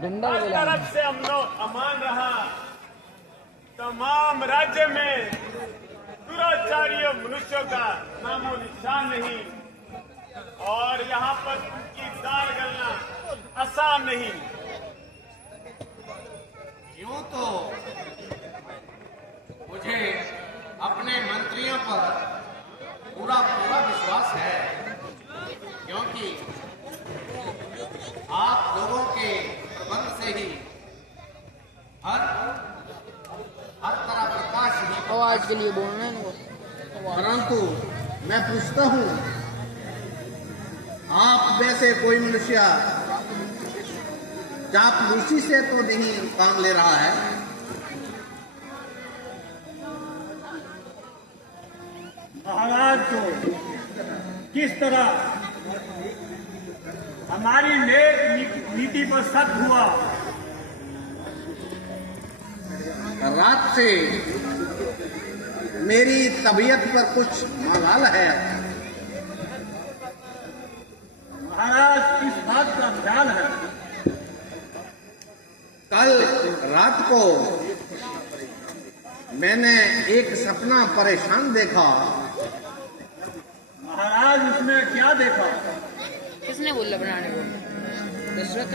डंडा हर बजाना। तरफ से अमान रहा। तमाम राज्य में दुराचारियों मनुष्यों का नामो निशान नहीं, और यहाँ पर उनकी दाल गलना आसान नहीं। यूं तो मुझे अपने मंत्रियों पर पूरा पूरा विश्वास है, क्योंकि आप लोगों के प्रबंध से ही हर तरह प्रकाश ही। और आज के लिए बोलना है इनको। परंतु मैं पूछता हूँ, आप वैसे कोई मनुष्य चापलूसी से तो नहीं काम ले रहा है? महाराज को किस तरह हमारी नेक नीति पर शक हुआ। रात से मेरी तबीयत पर कुछ मलाल है। महाराज इस बात का ख्याल है। कल रात को मैंने एक सपना परेशान देखा। महाराज उसमें क्या देखा? किसने बोला बनाने को? दशरथ।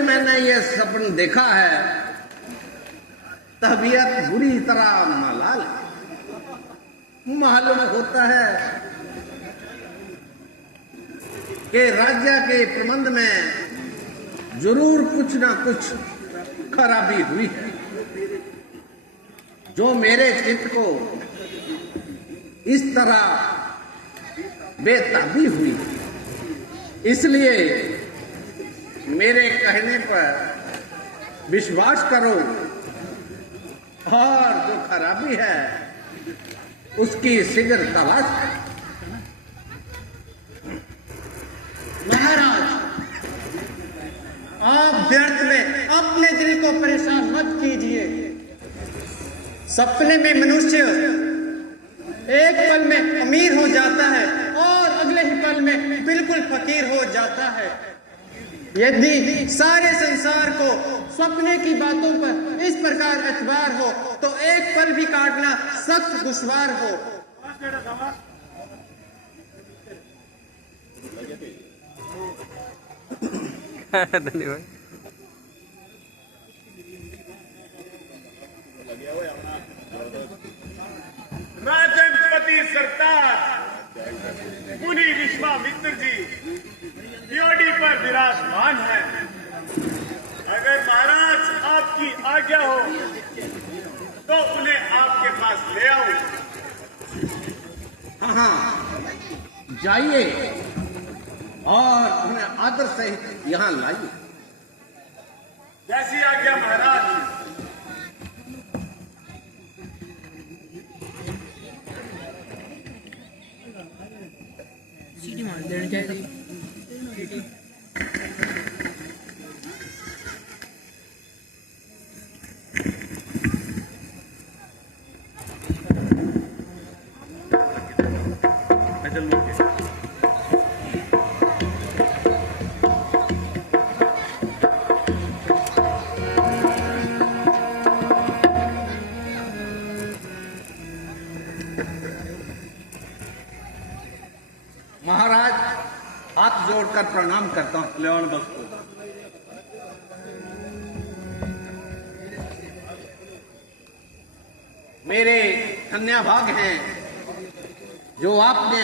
से मैंने ये सपन देखा है, तबीयत बुरी तरह मलाल है। मालूम होता है कि राज्य के प्रबंध में जरूर कुछ ना कुछ खराबी हुई है, जो मेरे चित्त को इस तरह बेताबी हुई। इसलिए मेरे कहने पर विश्वास करो और जो खराबी है उसकी शीघ्र तलाश करो। महाराज, आप व्यर्थ में अपने दिल को परेशान मत कीजिए। सपने में मनुष्य एक पल में अमीर हो जाता है और अगले ही पल में बिल्कुल फकीर हो जाता है। यदि सारे संसार को सपने की बातों पर इस प्रकार एतबार हो तो एक पल भी काटना सख्त दुश्वार हो। धन्यवाद। राजनपति सरताज मुनि विश्वामित्र जी ड्योढ़ी पर विराजमान है। अगर महाराज आपकी आज्ञा हो तो उन्हें आपके पास ले आऊं। हाँ, जाइए और उन्हें आदर से यहाँ लाइए। जैसी आज्ञा महाराज। सीटी मार देनी चाहिए। महाराज, हाथ जोड़कर प्रणाम करता हूँ। कल्याण बस मेरे धन्यभाग हैं जो आपने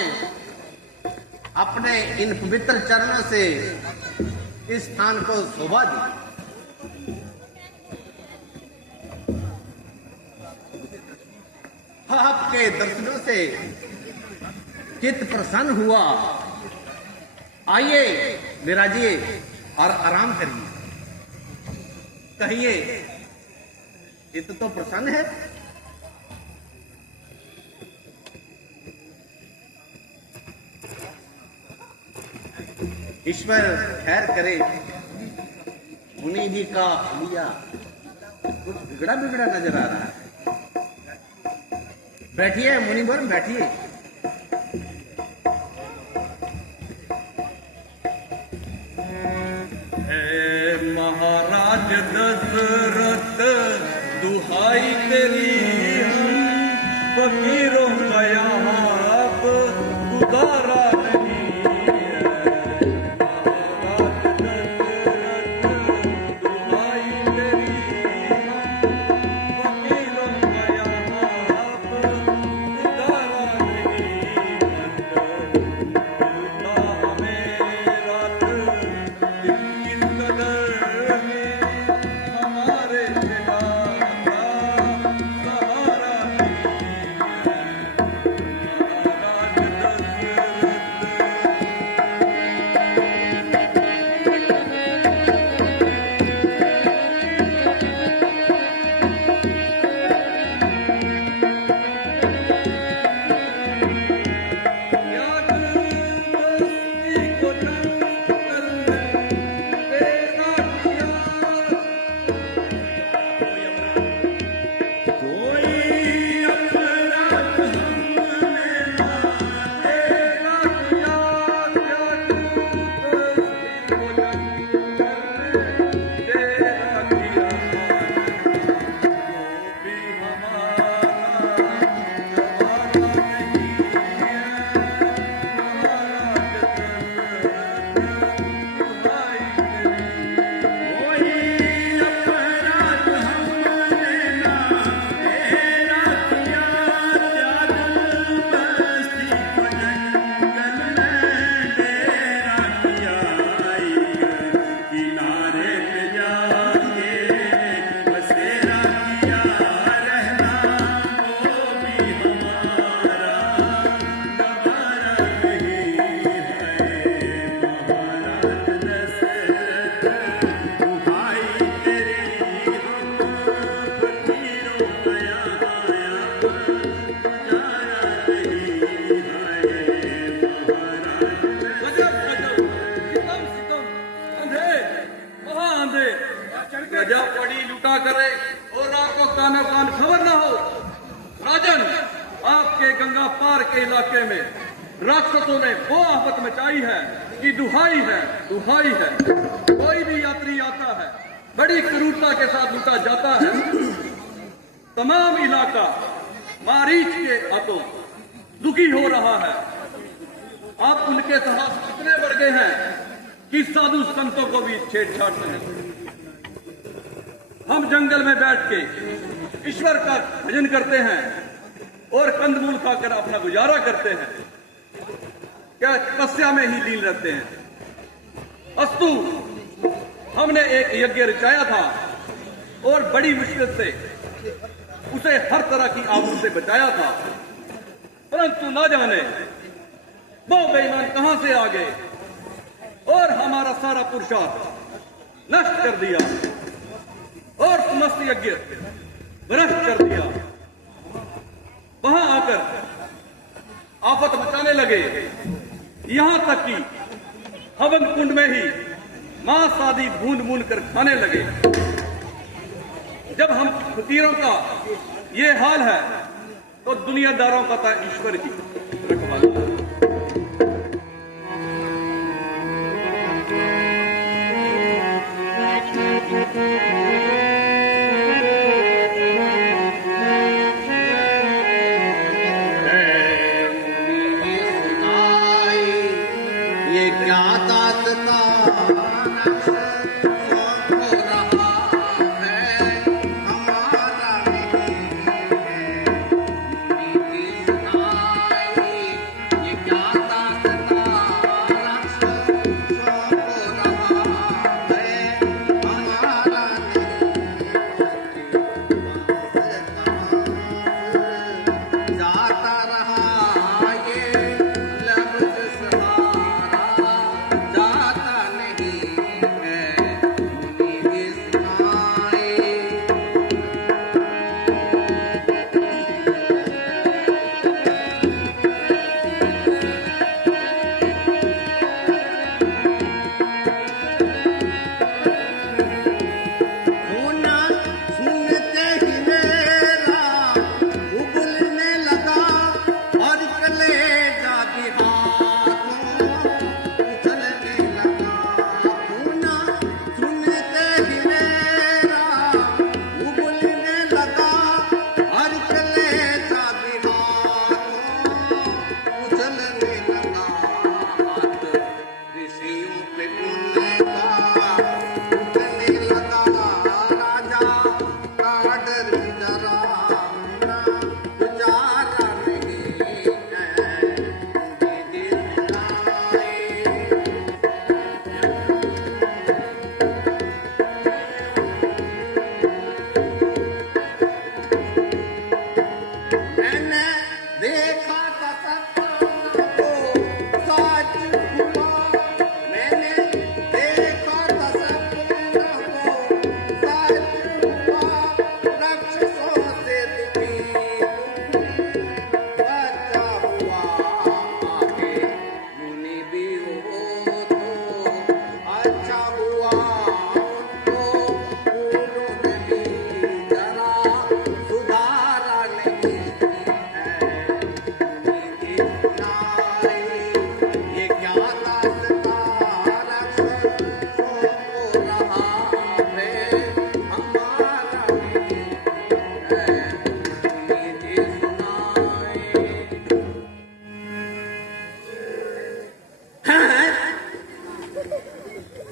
अपने इन पवित्र चरणों से इस स्थान को शोभा दी। आपके दर्शनों से चित्त प्रसन्न हुआ। आइए, विराजिए और आराम करिए। कहिए, चित्त तो प्रसन्न है। ईश्वर खैर करे। मुनि जी का लिया कुछ बिगड़ा बिगड़ा नजर आ रहा है। बैठिए मुनिवर, बैठिए। महाराज दशरथ दुहाई तेरी, फकीरों का यहाँ अब गुजारा नहीं है। महाराज दशरथ दुहाई तेरी, फकीरों का यहाँ अब गुजारा नहीं है। मिलता हमें रात दिन की कदर में, हमारे पिता का प्रजा पड़ी लुटा करे और आपको कानो कान खबर न हो। राजन, आपके गंगा पार के इलाके में राक्षसों ने वो आफत मचाई है कि दुहाई है, दुहाई है। कोई भी यात्री आता है बड़ी क्रूरता के साथ लूटा जाता है। तमाम इलाका मारीच के हाथों दुखी हो रहा है। आप उनके साहस इतने बढ़ गए हैं कि साधु संतों को भी छेड़छाड़ करें। हम जंगल में बैठ के ईश्वर का भजन करते हैं और कंदमूल खाकर अपना गुजारा करते हैं, क्या तपस्या में ही लीन रहते हैं। अस्तु, हमने एक यज्ञ रचाया था और बड़ी मुश्किल से उसे हर तरह की आफत से बचाया था, परंतु ना जाने वो बेईमान कहां से आ गए और हमारा सारा पुरुषार्थ नष्ट कर दिया और समस्त यज्ञ भ्रष्ट कर दिया। वहां आकर आफत मचाने लगे, यहां तक कि हवन कुंड में ही मांस आदि भून भून कर खाने लगे। जब हम फकीरों का ये हाल है तो दुनियादारों का था ईश्वर की रखवाला। ये क्या दास्तां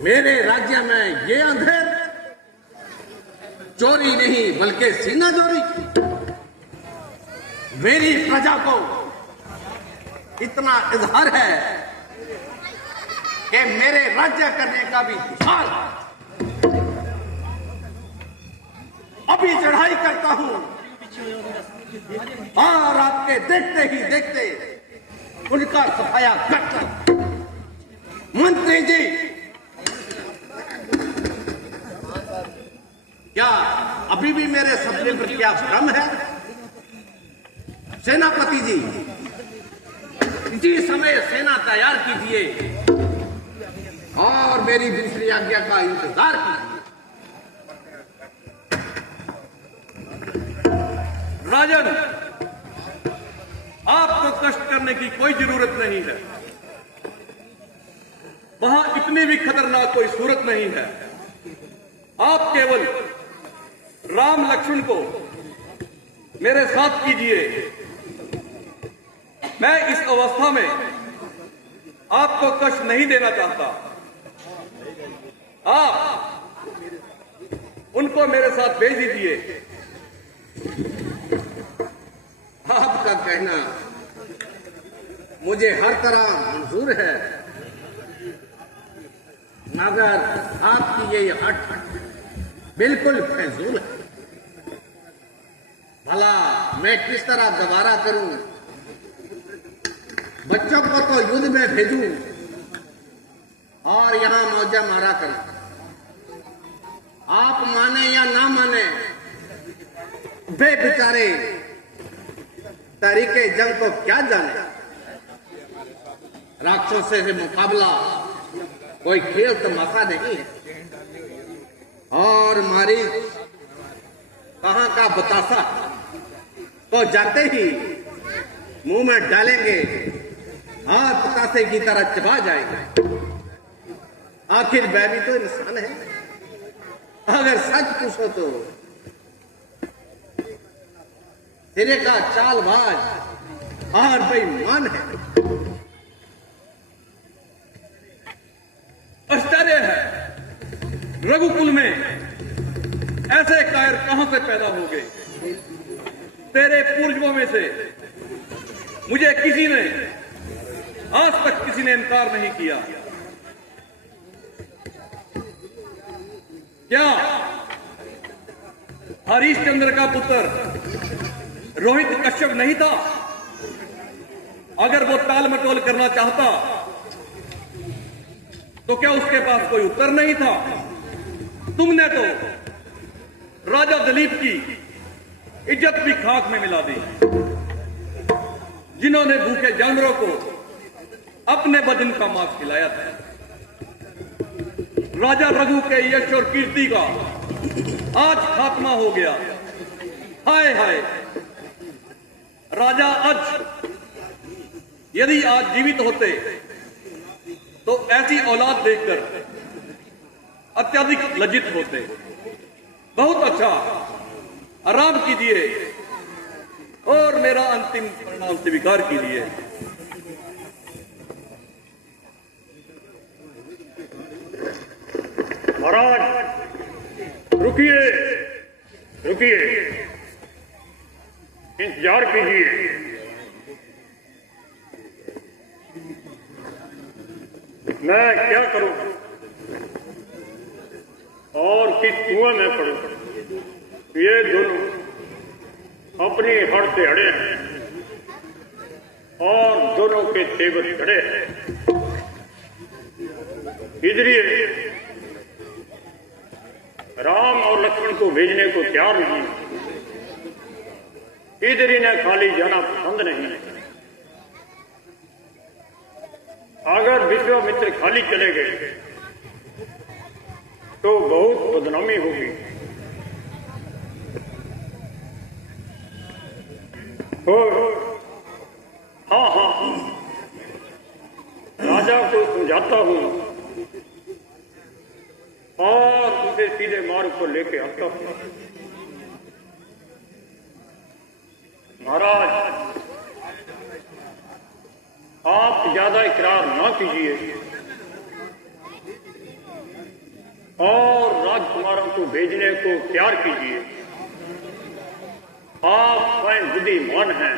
मेरे राज्य में ये अंधेर चोरी नहीं बल्कि सीना चोरी। मेरी प्रजा को इतना इजहार है कि मेरे राज्य करने का भी हाल। अभी चढ़ाई करता हूं और आपके देखते ही देखते उनका सफाया करता। मंत्री जी, क्या अभी भी मेरे सपने पर क्या भ्रम है? सेनापति जी, इसी समय सेना तैयार कीजिए और मेरी दूसरी आज्ञा का इंतजार कीजिए। करने की कोई जरूरत नहीं है। वहां इतनी भी खतरनाक कोई सूरत नहीं है। आप केवल राम लक्ष्मण को मेरे साथ कीजिए। मैं इस अवस्था में आपको कष्ट नहीं देना चाहता। आप उनको मेरे साथ भेज दीजिए। आपका कहना मुझे हर तरह मंजूर है, मगर आपकी ये हट बिल्कुल फजूल है। भला मैं किस तरह गवारा करूं? बच्चों को तो युद्ध में भेजूं और यहां मौजा मारा करूं। आप माने या ना माने, वे बेचारे तरीके जंग को क्या जाने। राक्षसों से मुकाबला कोई खेल तमाशा नहीं है। और मारी कहां का बतासा तो जाते ही मुंह में डालेंगे, हाथ पतासे की तरह चबा जाएंगे। आखिर वह भी तो इंसान है। अगर सच पूछो तो सिरे का चालबाज और बेईमान है। आश्चर्य है, रघुकुल में ऐसे कायर कहां से पैदा हो गए? तेरे पूर्वजों में से मुझे किसी ने आज तक किसी ने इनकार नहीं किया। क्या हरिश्चंद्र का पुत्र रोहित कश्यप नहीं था? अगर वो टाल मटोल करना चाहता तो क्या उसके पास कोई उत्तर नहीं था? तुमने तो राजा दिलीप की इज्जत भी खाक में मिला दी, जिन्होंने भूखे जानवरों को अपने बदन का मांस खिलाया था। राजा रघु के यश और कीर्ति का आज खात्मा हो गया। हाय हाय, राजा आज यदि आज जीवित होते तो ऐसी औलाद देखकर अत्यधिक लज्जित होते। बहुत अच्छा, आराम कीजिए और मेरा अंतिम परिणाम स्वीकार कीजिए। महाराज रुकिए, रुकिए, इंतजार कीजिए। मैं क्या करूं और किस कुएं में पड़ूं? ये दोनों अपनी हड़ से अड़े हैं और दोनों के तेवर खड़े हैं। इधरिए राम और लक्ष्मण को भेजने को तैयार नहीं, इधर इन्हें खाली जाना पसंद नहीं। अगर विश्वामित्र खाली चले गए तो बहुत बदनामी होगी। हाँ हाँ, राजा को समझाता हूं और उसे सीधे मार्ग पर लेके आता हूं। महाराज, आप ज्यादा इकरार ना कीजिए और राजकुमारों को भेजने को तैयार कीजिए। आप स्वयं बुद्धिमान हैं,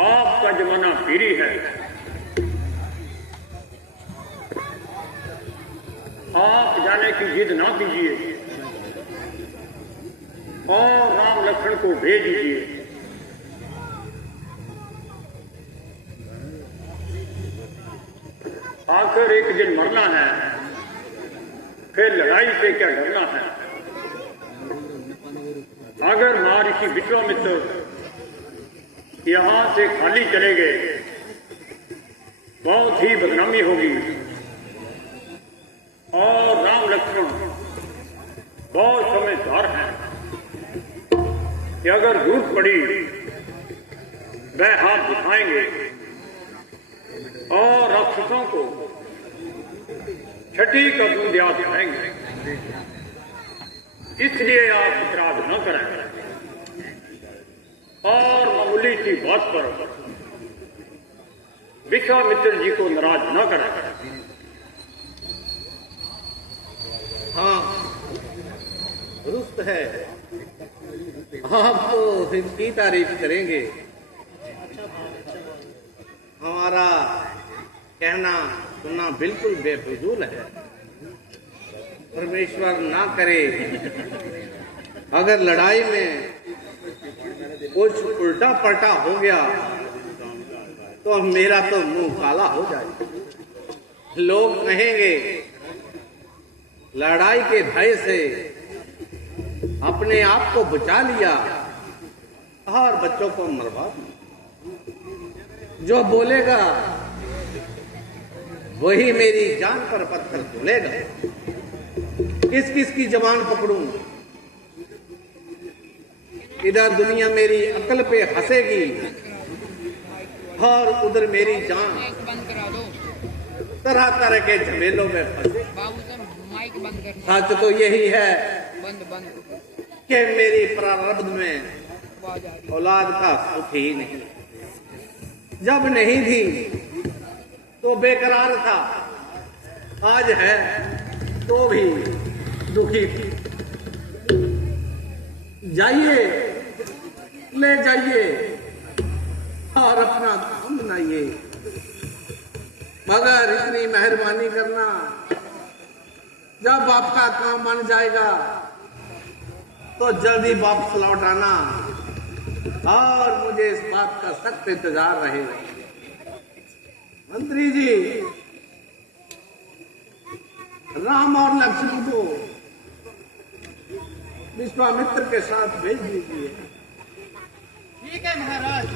आपका जमाना पीरी है। आप जाने की जिद ना कीजिए और राम लक्ष्मण को भेज दीजिए। आखिर एक दिन मरना है, फिर लड़ाई से क्या डरना है। अगर महर्षि विश्वामित्र यहां से खाली चले गए बहुत ही बदनामी होगी और राम लक्ष्मण बहुत समझदार हैं कि अगर जरूरत पड़ी वह हाथ दिखाएंगे और राक्षसों को छठी का दूध याद दिखाएंगे। इसलिए आप अपराध न करें और मामूली सी बात पर विश्वामित्र जी को नाराज न करें। हाँ, दुरुस्त है। आप तो इसकी तारीफ करेंगे। हमारा कहना सुनना बिल्कुल बेफिजूल है। परमेश्वर ना करे अगर लड़ाई में कुछ उल्टा पलटा हो गया तो मेरा तो मुंह काला हो जाएगा। लोग कहेंगे लड़ाई के भय से अपने आप को बचा लिया और बच्चों को मरवा दिया। जो बोलेगा वही मेरी जान पर पत्थर तुलेगा। किस किस की जबान पकड़ूं? इधर दुनिया मेरी अकल पे हंसेगी और उधर मेरी जान माइक बंद करा दो तरह तरह के झमेलों में फंसे। बाबू साहब, माइक बंद कर दो। सच तो यही है बंद बंद कि मेरी प्रारब्ध में आवाज आ रही औलाद का सुख ही नहीं। जब नहीं थी तो बेकरार था, आज है तो भी दुखी थी। जाइए, ले जाइए और अपना काम बनाइए, मगर इतनी मेहरबानी करना, जब आपका काम बन जाएगा तो जल्दी वापस लौट आना और मुझे इस बात का सख्त इंतजार रहेगा। मंत्री जी, राम और लक्ष्मण को विश्वामित्र के साथ भेज दीजिए। ठीक है महाराज।